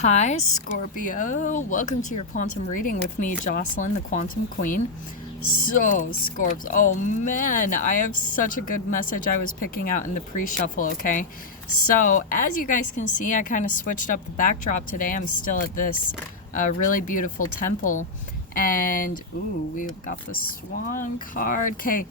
Hi, Scorpio. Welcome to your quantum reading with me, Jocelyn, the Quantum Queen. So, Scorps, oh man, I have such a good message I was picking out in the pre-shuffle, okay? So, as you guys can see, I kind of switched up the backdrop today. I'm still at this really beautiful temple. And, ooh, we've got the Swan card. Okay,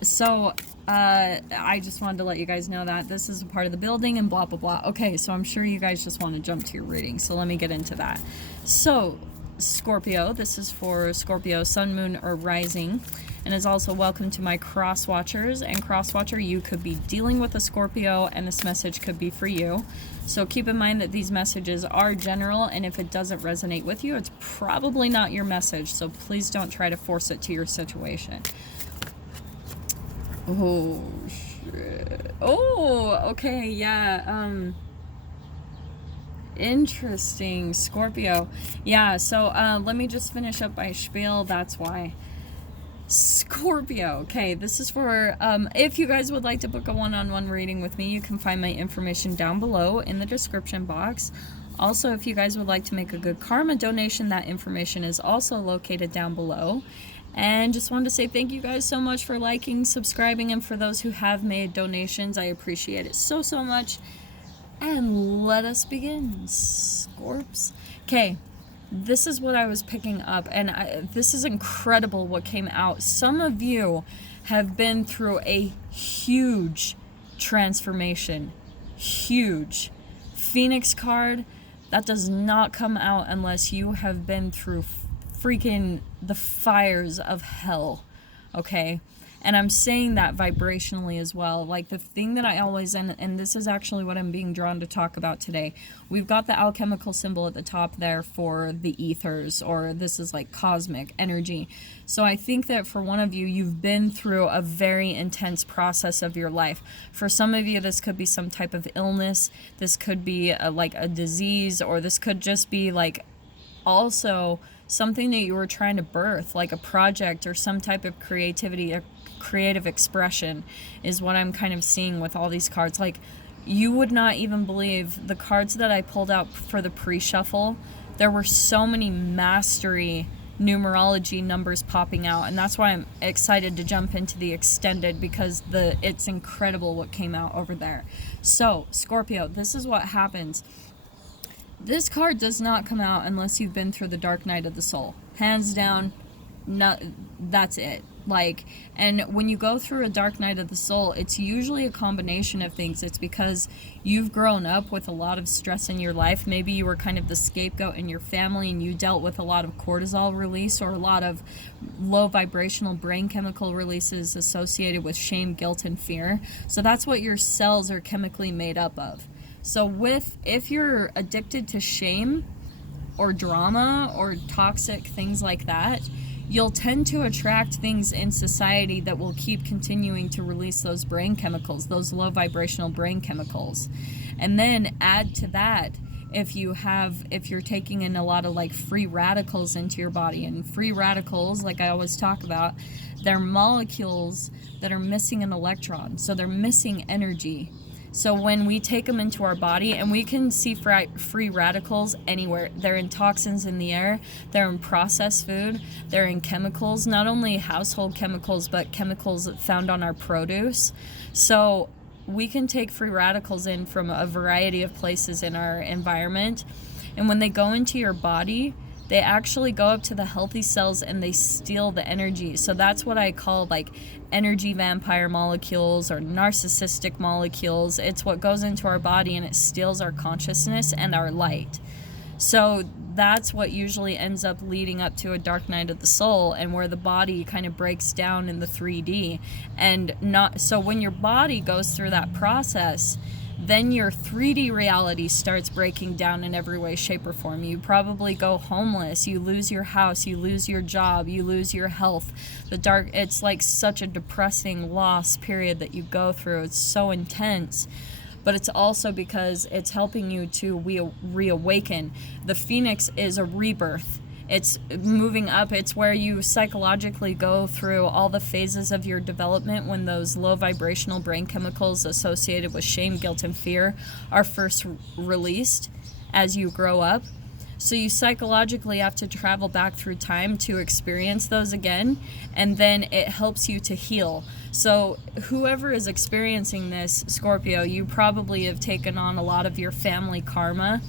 so I just wanted to let you guys know that this is a part of the building and blah, blah, blah. Okay, so I'm sure you guys just want to jump to your reading, so let me get into that. So, Scorpio, this is for Scorpio, Sun, Moon, or Rising, and is also welcome to my cross watchers. And cross watcher, you could be dealing with a Scorpio, and this message could be for you. So keep in mind that these messages are general, and if it doesn't resonate with you, it's probably not your message, so please don't try to force it to your situation. Oh, shit. Oh, okay, yeah, interesting, Scorpio. Yeah, so, let me just finish up my spiel, that's why. Scorpio, okay, this is for, if you guys would like to book a one-on-one reading with me, you can find my information down below in the description box. Also, if you guys would like to make a good karma donation, that information is also located down below. And just wanted to say thank you guys so much for liking, subscribing, and for those who have made donations, I appreciate it so, so much. And let us begin, Scorps. Okay, this is what I was picking up, and this is incredible what came out. Some of you have been through a huge transformation. Huge. Phoenix card, that does not come out unless you have been through freaking the fires of hell, okay? And I'm saying that vibrationally as well. Like the thing that I always, and this is actually what I'm being drawn to talk about today. We've got the alchemical symbol at the top there for the ethers, or this is like cosmic energy. So I think that for one of you, you've been through a very intense process of your life. For some of you, this could be some type of illness. This could be like a disease, or this could just be like also something that you were trying to birth, like a project or some type of creativity, a creative expression is what I'm kind of seeing with all these cards. Like, you would not even believe the cards that I pulled out for the pre-shuffle. There were so many mastery numerology numbers popping out, and that's why I'm excited to jump into the extended, because it's incredible what came out over there. So, Scorpio, this is what happens. This card does not come out unless you've been through the dark night of the soul. Hands down, that's it. Like, and when you go through a dark night of the soul, it's usually a combination of things. It's because you've grown up with a lot of stress in your life. Maybe you were kind of the scapegoat in your family and you dealt with a lot of cortisol release or a lot of low vibrational brain chemical releases associated with shame, guilt, and fear. So that's what your cells are chemically made up of. So if you're addicted to shame or drama or toxic things like that, you'll tend to attract things in society that will keep continuing to release those brain chemicals, those low vibrational brain chemicals. And then add to that, if you're taking in a lot of like free radicals into your body, and free radicals, like I always talk about, they're molecules that are missing an electron. So they're missing energy. So when we take them into our body, and we can see free radicals anywhere. They're in toxins in the air, they're in processed food, they're in chemicals, not only household chemicals, but chemicals found on our produce. So we can take free radicals in from a variety of places in our environment. And when they go into your body, they actually go up to the healthy cells and they steal the energy. So that's what I call like energy vampire molecules or narcissistic molecules. It's what goes into our body and it steals our consciousness and our light. So that's what usually ends up leading up to a dark night of the soul, and where the body kind of breaks down in the 3D. And so when your body goes through that process, then your 3D reality starts breaking down in every way, shape, or form. You probably go homeless, you lose your house, you lose your job, you lose your health. It's like such a depressing loss period that you go through. It's so intense. But it's also because it's helping you to reawaken. The Phoenix is a rebirth. It's moving up. It's where you psychologically go through all the phases of your development when those low vibrational brain chemicals associated with shame, guilt, and fear are first released. as you grow up. So you psychologically have to travel back through time to experience those again, and then it helps you to heal. So whoever is experiencing this, Scorpio, you probably have taken on a lot of your family karma,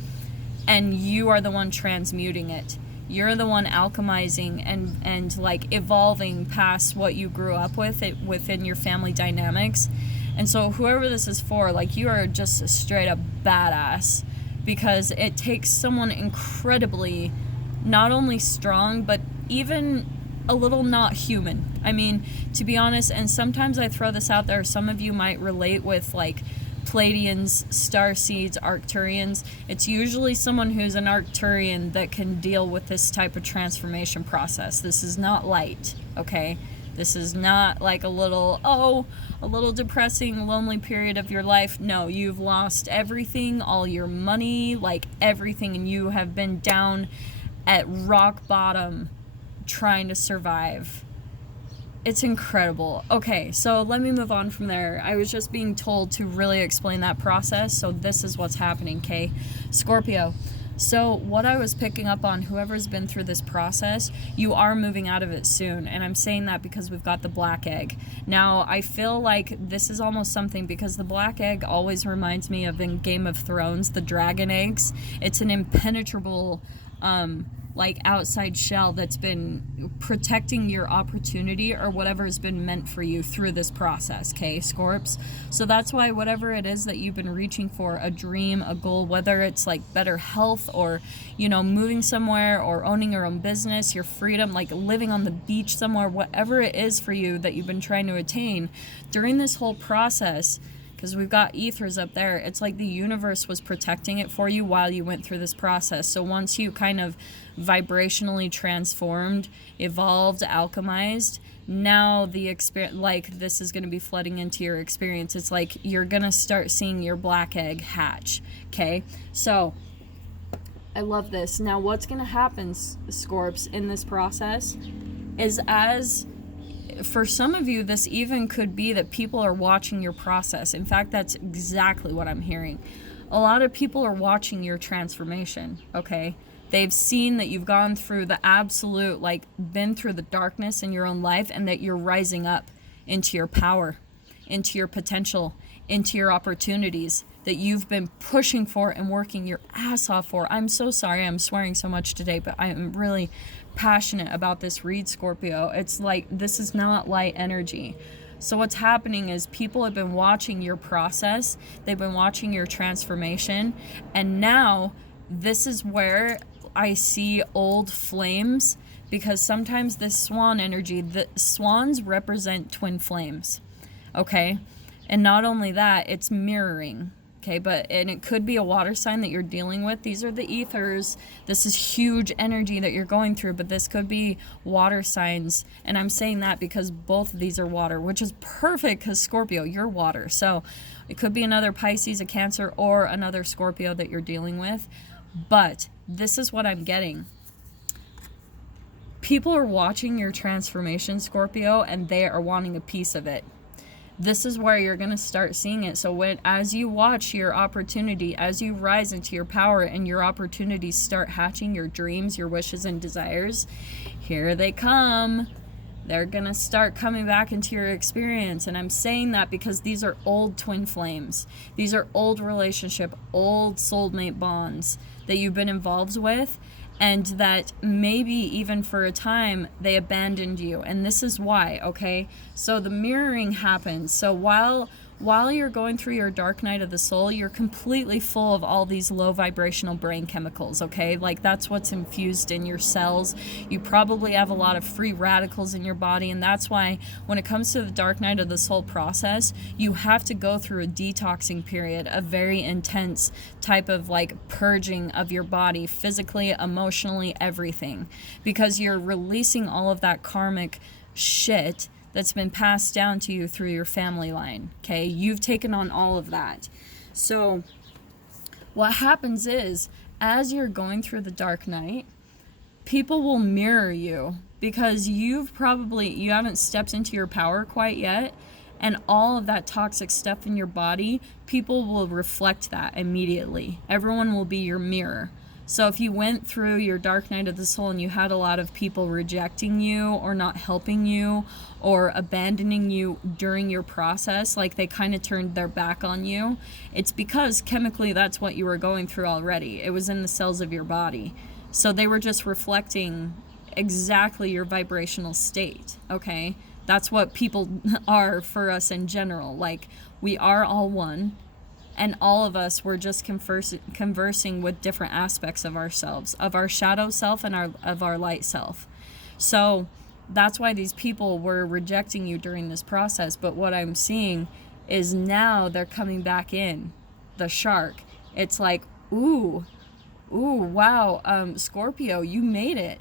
and you are the one transmuting it. You're the one alchemizing and like evolving past what you grew up with it within your family dynamics. And so whoever this is for, like, you are just a straight up badass, because it takes someone incredibly not only strong, but even a little not human. I mean, to be honest, and sometimes I throw this out there, some of you might relate with like Pleiadians, starseeds, Arcturians. It's usually someone who's an Arcturian that can deal with this type of transformation process. This is not light, okay? This is not like a little depressing, lonely period of your life. No, you've lost everything, all your money, like everything, and you have been down at rock bottom trying to survive. It's incredible. Okay, so let me move on from there. I was just being told to really explain that process, so this is what's happening, okay? Scorpio. So what I was picking up on, whoever's been through this process, you are moving out of it soon. And I'm saying that because we've got the black egg. Now, I feel like this is almost something, because the black egg always reminds me of in Game of Thrones, the dragon eggs. It's an impenetrable like outside shell that's been protecting your opportunity or whatever has been meant for you through this process, okay, Scorps? So that's why whatever it is that you've been reaching for, a dream, a goal, whether it's like better health or, you know, moving somewhere or owning your own business, your freedom, like living on the beach somewhere, whatever it is for you that you've been trying to attain during this whole process, because we've got ethers up there, it's like the universe was protecting it for you while you went through this process. So once you kind of vibrationally transformed, evolved, alchemized, now the experience, like, this is going to be flooding into your experience. It's like you're going to start seeing your black egg hatch, okay? So I love this. Now what's going to happen, Scorps, in this process is, as for some of you, this even could be that people are watching your process. In fact, that's exactly what I'm hearing. A lot of people are watching your transformation, okay? They've seen that you've gone through the absolute, like, been through the darkness in your own life, and that you're rising up into your power, into your potential, into your opportunities that you've been pushing for and working your ass off for. I'm so sorry I'm swearing so much today, but I am really passionate about this read, Scorpio. It's like, this is not light energy. So what's happening is people have been watching your process, they've been watching your transformation, and now this is where I see old flames, because sometimes this swan energy, the swans represent twin flames, okay? And not only that, it's mirroring, okay? And it could be a water sign that you're dealing with. These are the ethers. This is huge energy that you're going through, but this could be water signs. And I'm saying that because both of these are water, which is perfect because Scorpio, you're water. So it could be another Pisces, a Cancer, or another Scorpio that you're dealing with. But this is what I'm getting. People are watching your transformation, Scorpio, and they are wanting a piece of it. This is where you're going to start seeing it. So as you watch your opportunity, as you rise into your power and your opportunities start hatching, your dreams, your wishes and desires, here they come. They're going to start coming back into your experience. And I'm saying that because these are old twin flames. These are old relationship, old soulmate bonds that you've been involved with, and that maybe even for a time they abandoned you. And this is why, okay? So the mirroring happens. So while you're going through your dark night of the soul, you're completely full of all these low vibrational brain chemicals, okay? Like, that's what's infused in your cells. You probably have a lot of free radicals in your body, and that's why when it comes to the dark night of the soul process, you have to go through a detoxing period, a very intense type of like purging of your body, physically, emotionally, everything, because you're releasing all of that karmic shit that's been passed down to you through your family line, okay? You've taken on all of that. So what happens is, as you're going through the dark night, people will mirror you because you haven't stepped into your power quite yet, and all of that toxic stuff in your body, people will reflect that immediately. Everyone will be your mirror. So if you went through your dark night of the soul and you had a lot of people rejecting you or not helping you or abandoning you during your process, like they kind of turned their back on you, it's because chemically that's what you were going through already. It was in the cells of your body. So they were just reflecting exactly your vibrational state, okay? That's what people are for us in general. Like, we are all one. And all of us were just conversing with different aspects of ourselves, of our shadow self and of our light self. So that's why these people were rejecting you during this process. But what I'm seeing is now they're coming back in, the shark. It's like, ooh, wow, Scorpio, you made it.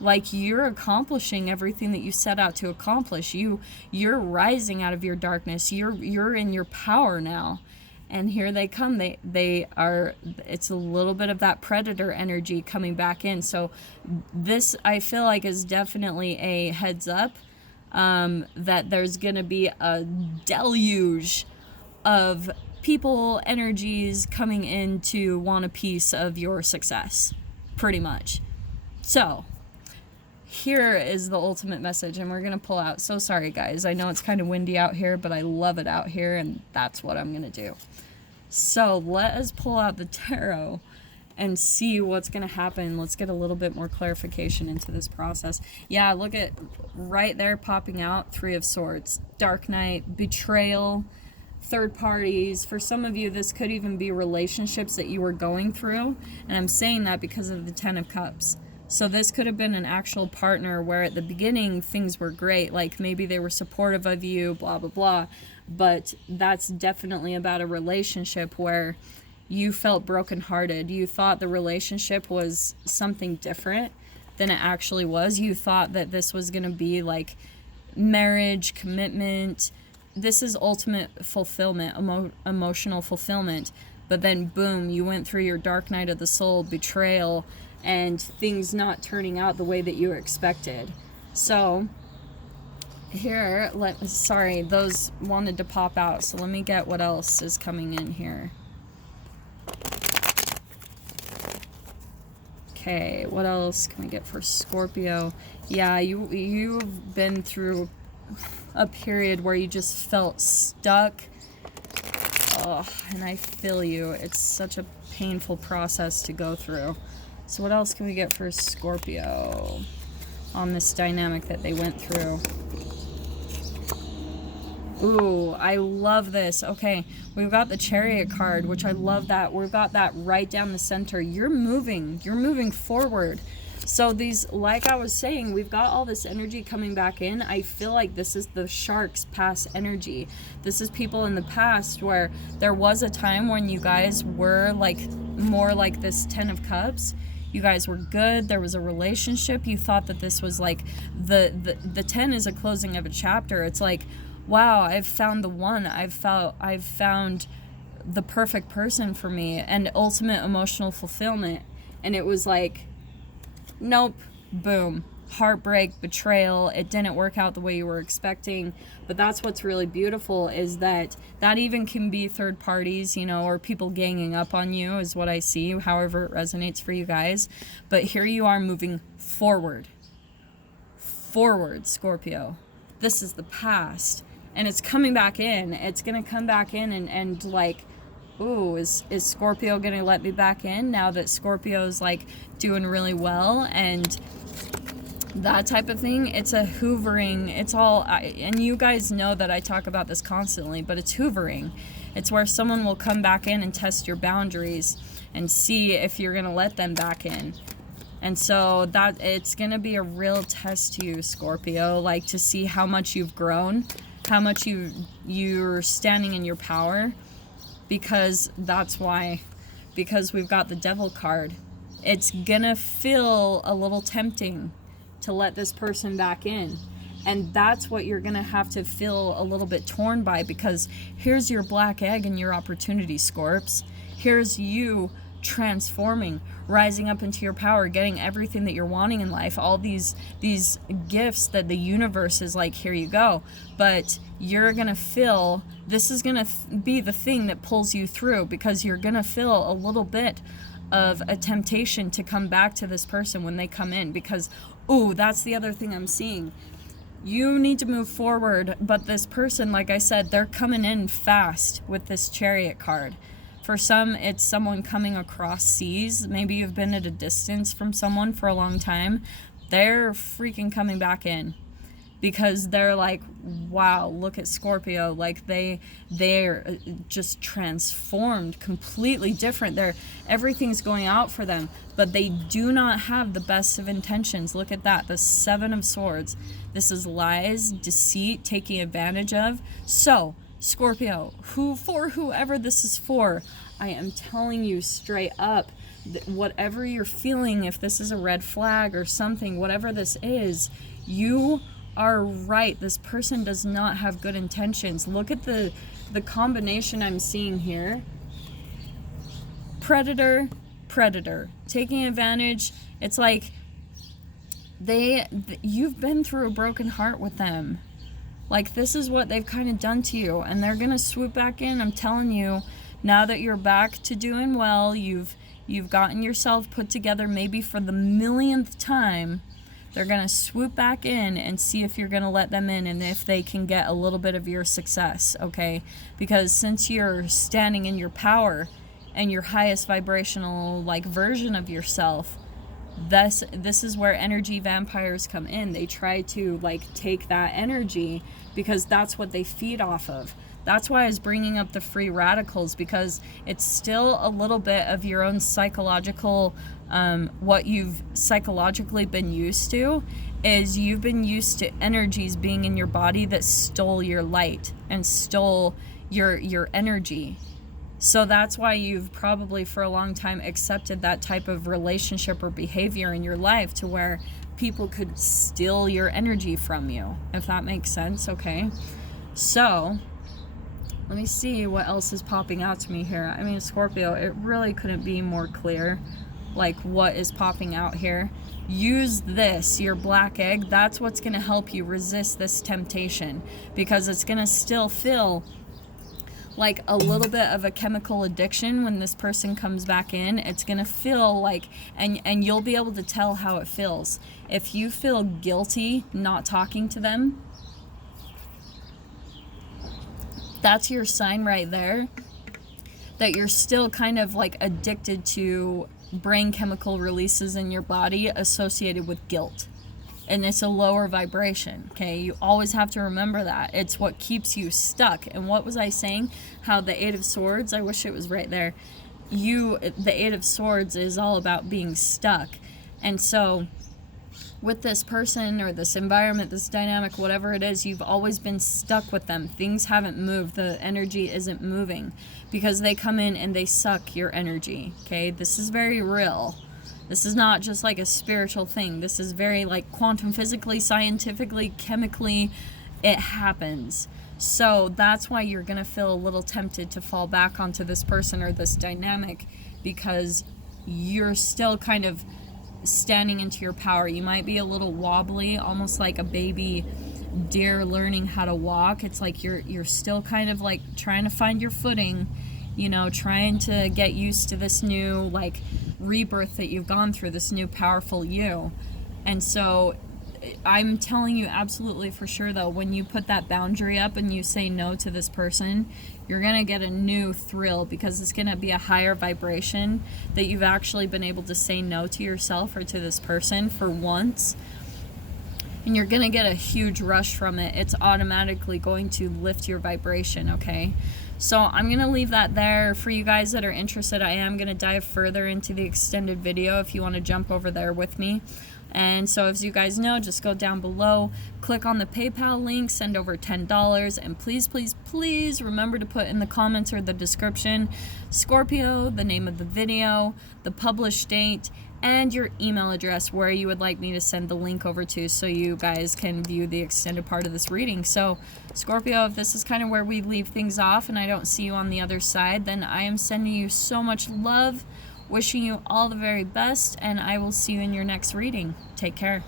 Like, you're accomplishing everything that you set out to accomplish. You're rising out of your darkness. You're in your power now. And here they come. They are, it's a little bit of that predator energy coming back in. So this, I feel like, is definitely a heads up that there's going to be a deluge of people, energies coming in to want a piece of your success, pretty much. So here is the ultimate message, and we're going to pull out. So sorry, guys. I know it's kind of windy out here, but I love it out here, and that's what I'm going to do. So let us pull out the tarot and see what's going to happen. Let's get a little bit more clarification into this process. Yeah, look at right there popping out, Three of Swords. Dark night, betrayal, third parties. For some of you, this could even be relationships that you were going through. And I'm saying that because of the Ten of Cups. So this could have been an actual partner where at the beginning things were great, like maybe they were supportive of you, blah, blah, blah. But that's definitely about a relationship where you felt brokenhearted. You thought the relationship was something different than it actually was. You thought that this was going to be like marriage, commitment. This is ultimate fulfillment, emotional fulfillment. But then, boom, you went through your dark night of the soul, betrayal, and things not turning out the way that you expected. So here, sorry, those wanted to pop out, so let me get what else is coming in here. Okay, what else can we get for Scorpio? Yeah, you've been through a period where you just felt stuck. Oh, and I feel you. It's such a painful process to go through. So what else can we get for Scorpio on this dynamic that they went through? Ooh, I love this. Okay, we've got the Chariot card, which I love that. We've got that right down the center. You're moving forward. So these, like I was saying, we've got all this energy coming back in. I feel like this is the shark's past energy. This is people in the past where there was a time when you guys were like more like this Ten of Cups. You guys were good. There was a relationship. You thought that this was like the 10 is a closing of a chapter. It's like, wow, I've found the one. I've found the perfect person for me, and ultimate emotional fulfillment. And it was like, nope, boom, heartbreak, betrayal. It didn't work out the way you were expecting. But that's what's really beautiful, is that even can be third parties, you know, or people ganging up on you is what I see, however it resonates for you guys. But here you are moving forward, Scorpio. This is the past, and it's coming back in. It's going to come back in and like, ooh, is Scorpio going to let me back in now that Scorpio's like doing really well and that type of thing? It's a hoovering. It's all, and you guys know that I talk about this constantly, but it's hoovering. It's where someone will come back in and test your boundaries and see if you're going to let them back in. And so that it's going to be a real test to you, Scorpio, like to see how much you've grown, how much you're standing in your power, because that's why, because we've got the Devil card. It's going to feel a little tempting to let this person back in. And that's what you're going to have to feel a little bit torn by, because here's your black egg and your opportunity, Scorps. Here's you transforming, rising up into your power, getting everything that you're wanting in life, all these gifts that the universe is like, here you go. But you're gonna feel, this is gonna be the thing that pulls you through, because you're gonna feel a little bit of a temptation to come back to this person when they come in, because, ooh, that's the other thing I'm seeing. You need to move forward, but this person, like I said, they're coming in fast with this Chariot card. For some, it's someone coming across seas. Maybe you've been at a distance from someone for a long time. They're freaking coming back in, because they're like, wow, look at Scorpio. Like they're just transformed, completely different. Everything's going out for them, but they do not have the best of intentions. Look at that, the 7 of Swords. This is lies, deceit, taking advantage of. So Scorpio, for whoever this is for, I am telling you straight up, whatever you're feeling, if this is a red flag or something, whatever this is, you are right. This person does not have good intentions. Look at the combination I'm seeing here. Predator, taking advantage. It's like you've been through a broken heart with them. Like, this is what they've kind of done to you, and they're gonna swoop back in. I'm telling you, now that you're back to doing well, you've gotten yourself put together, maybe for the millionth time, they're gonna swoop back in and see if you're gonna let them in, and if they can get a little bit of your success, okay? Because since you're standing in your power and your highest vibrational like version of yourself, this is where energy vampires come in. They try to like take that energy, because that's what they feed off of. That's why I was bringing up the free radicals, because it's still a little bit of your own psychological, what you've psychologically been used to is you've been used to energies being in your body that stole your light and stole your energy. So that's why you've probably for a long time accepted that type of relationship or behavior in your life, to where people could steal your energy from you, if that makes sense, okay? So let me see what else is popping out to me here. I mean, Scorpio, it really couldn't be more clear, like what is popping out here. Use this, your black egg. That's what's going to help you resist this temptation, because it's going to still feel like a little bit of a chemical addiction when this person comes back in. It's gonna feel like, and you'll be able to tell how it feels. If you feel guilty not talking to them, that's your sign right there that you're still kind of like addicted to brain chemical releases in your body associated with guilt. And it's a lower vibration, okay? You always have to remember that. It's what keeps you stuck. And what was I saying? How the 8 of Swords, I wish it was right there. The 8 of Swords is all about being stuck. And so with this person or this environment, this dynamic, whatever it is, you've always been stuck with them. Things haven't moved. The energy isn't moving, because they come in and they suck your energy, okay? This is very real. This is not just like a spiritual thing. This is very like quantum physically, scientifically, chemically, it happens. So that's why you're going to feel a little tempted to fall back onto this person or this dynamic, because you're still kind of standing into your power. You might be a little wobbly, almost like a baby deer learning how to walk. It's like you're still kind of like trying to find your footing, you know, trying to get used to this new like rebirth that you've gone through, this new powerful you. And so I'm telling you absolutely for sure though, when you put that boundary up and you say no to this person, you're going to get a new thrill, because it's going to be a higher vibration that you've actually been able to say no to yourself or to this person for once. And you're going to get a huge rush from it. It's automatically going to lift your vibration, okay? So I'm going to leave that there. For you guys that are interested, I am going to dive further into the extended video if you want to jump over there with me. And so as you guys know, just go down below, click on the PayPal link, send over $10, and please, please, please remember to put in the comments or the description Scorpio, the name of the video, the published date, and your email address where you would like me to send the link over to, so you guys can view the extended part of this reading. So Scorpio, if this is kind of where we leave things off and I don't see you on the other side, then I am sending you so much love Wishing you all the very best, and I will see you in your next reading. Take care.